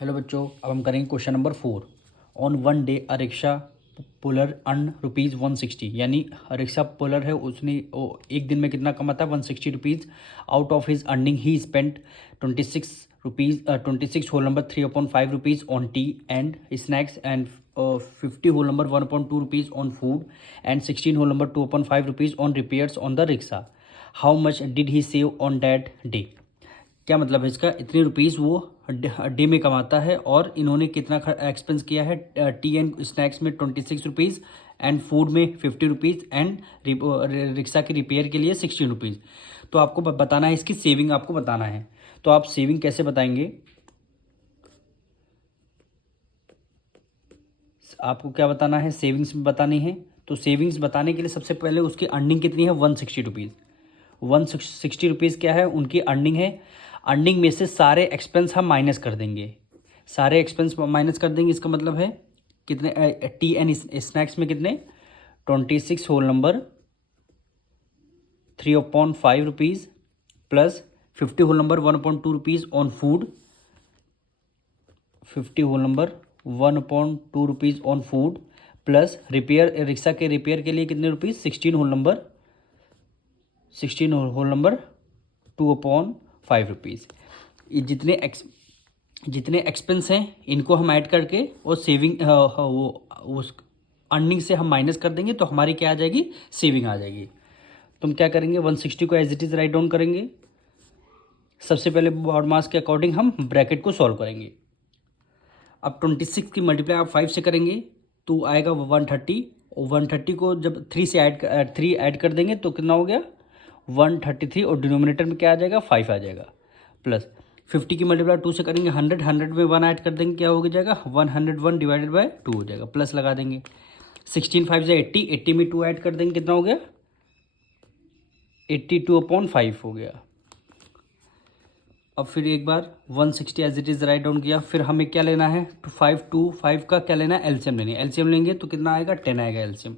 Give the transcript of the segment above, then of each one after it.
Hello बच्चों, अब हम करेंगे question number 4। On one day a rickshaw puller earn ₹160, यानी रिक्शा पुलर है, उसने एक दिन में कितना कमाता है? ₹160। Out of his earning he spent ₹26 whole number 3/5 on tea and snacks and 50 whole number 1/2 on food and 16 whole number 2/5 on repairs on the rickshaw. How much did he save on that day? क्या मतलब है इसका? इतने rupees वो day में कमाता है और इन्होंने कितना एक्सपेंस किया है? टी एंड स्नैक्स में ₹26 एंड फूड में ₹50 एंड रिक्शा के रिपेयर के लिए ₹16। तो आपको बताना है, इसकी सेविंग आपको बताना है। तो आप सेविंग कैसे बताएंगे? आपको क्या बताना है? सेविंग्स बतानी है। तो सेविंग्स बताने के लिए सबसे पहले उसकी अर्निंग कितनी है? ₹160। ₹160 क्या है? उनकी अर्निंग है। अर्निंग में से सारे एक्सपेंस हम माइनस कर देंगे। सारे एक्सपेंस माइनस कर देंगे, इसका मतलब है कितने? टी एंड स्नैक्स में कितने? 26 whole number 3/5 plus 50 whole number 1/2 on food, 50 whole number 1/2 on food plus repair, rickshaw के रिपेयर के लिए कितने रुपीज़? 16 whole number 2/5। ये जितने एक्सपेंस हैं इनको हम ऐड करके और सेविंग वो उस अर्निंग से हम माइनस कर देंगे, तो हमारी क्या आ जाएगी? सेविंग आ जाएगी। तुम क्या करेंगे? 160 को as it is write down करेंगे। सबसे पहले बॉड मास के अकॉर्डिंग हम ब्रैकेट को सॉल्व करेंगे। अब 26 की मल्टीप्लाई आप 5 से करेंगे तो आएगा 130, और 130 को जब 3 ऐड कर देंगे तो कितना हो गया? 133, और डिनोमिनेटर में क्या आ जाएगा? 5 आ जाएगा। प्लस 50 की मल्टीप्लाई 2 से करेंगे, 100 में 1 ऐड कर देंगे, क्या हो जाएगा? 101 डिवाइडेड बाय 2 हो जाएगा। प्लस लगा देंगे। 16 5 से 80, 80 में 2 ऐड कर देंगे, कितना हो गया? 82/5 हो गया। अब फिर एक बार 160 as it is write down किया। फिर हमें क्या लेना है? 5 का क्या लेना है? एलसीएम लेनी है। एलसीएम लेंगे तो कितना आएगा? 10 आएगा एलसीएम।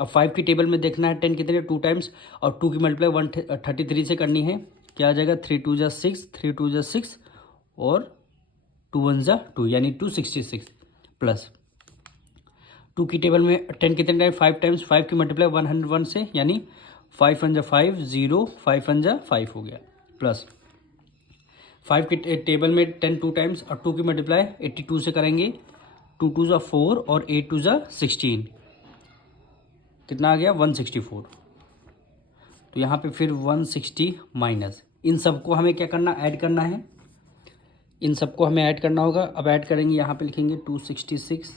अब 5 की टेबल में देखना है 10 कितने? 2 टाइम्स, और 2 की मल्टीप्लाई 133 से करनी है। क्या आ जाएगा? 3 2 6, 3 2 6 और 2 1 2, यानी 266 प्लस 2 की टेबल में 10 कितने टाइम? 5 टाइम्स, 5 की मल्टीप्लाई 101 से, यानी 5 1 5 0, 5 1 5 हो गया। प्लस 5 की टेबल में 10 2 टाइम्स, और 2 की मल्टीप्लाई 82 से करेंगे। 2 2 4 और 8 2 16, कितना आ गया? 164। तो यहाँ पे फिर 160 माइनस, इन सबको हमें क्या करना? ऐड करना है। इन सबको हमें ऐड करना होगा। अब ऐड करेंगे, यहाँ पे लिखेंगे 266,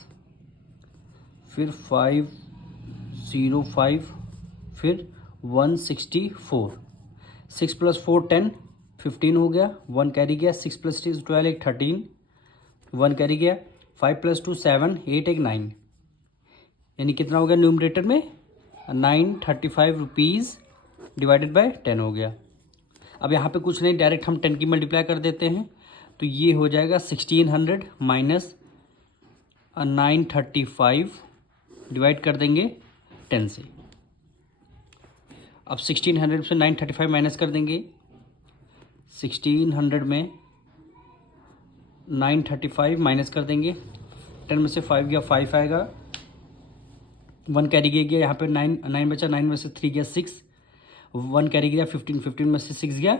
फिर 505, फिर 164। 6 + 4 10, 15 हो गया। 1 कैरी गया। 6 + 6 12 13, 1 कैरी गया। 5 + 2 7, 8 1 9, यानी कितना हो गया? न्यूमरेटर में 935 रुपीज़ डिवाइडेड बाय 10 हो गया। अब यहाँ पे कुछ नहीं, डायरेक्ट हम 10 की मल्टीप्लाई कर देते हैं, तो ये हो जाएगा 1600 माइनस 935 डिवाइड कर देंगे 10 से। अब 1600 से 935 माइनस कर देंगे। 1600 में 935 माइनस कर देंगे। 10 में से 5 गया, 5 आएगा। 1 कैरी गया, यहाँ पे 9 बचा। 9 में से 3 गया, 6। 1 कैरी गया, 15 में से 6 गया,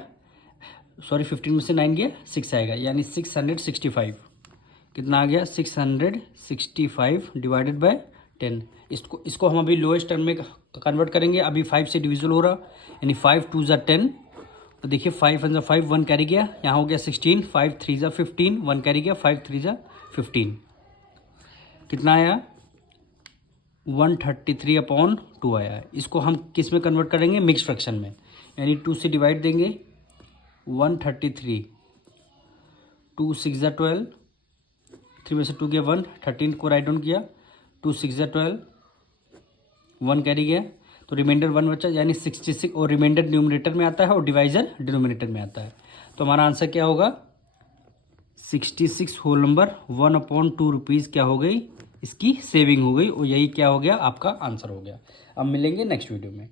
सॉरी 15 में से 9 गया, 6 आएगा, यानी 665। कितना आ गया? 665 डिवाइडेड बाय 10। इसको हम अभी लोएस्ट टर्म में कन्वर्ट करेंगे। अभी 5 से डिविजल हो रहा, यानी 5 2 10। तो देखिए 5 1 5, 1 कैरी गया, यहाँ हो गया 16, 5 3 15, 1 कैरी गया, 5 3 15। कितना आया? 133/2 आया है। इसको हम किस में कन्वर्ट करेंगे? मिक्स फ्रैक्शन में, यानी 2 से डिवाइड देंगे। 133, 2 6 12, 3 में से 2 गया 1, 13 को राइट डाउन किया। 2 6 12, 1 कैरी गया, तो रिमाइंडर 1 बचा, यानी 66, और रिमाइंडर न्यूमरेटर में आता है और डिवाइजर डिनोमिनेटर में आता है। तो हमारा आंसर क्या होगा? 66 होल नंबर 1/2 रुपीज़ क्या हो गई? इसकी सेविंग हो गई, और यही क्या हो गया? आपका आंसर हो गया। अब मिलेंगे नेक्स्ट वीडियो में।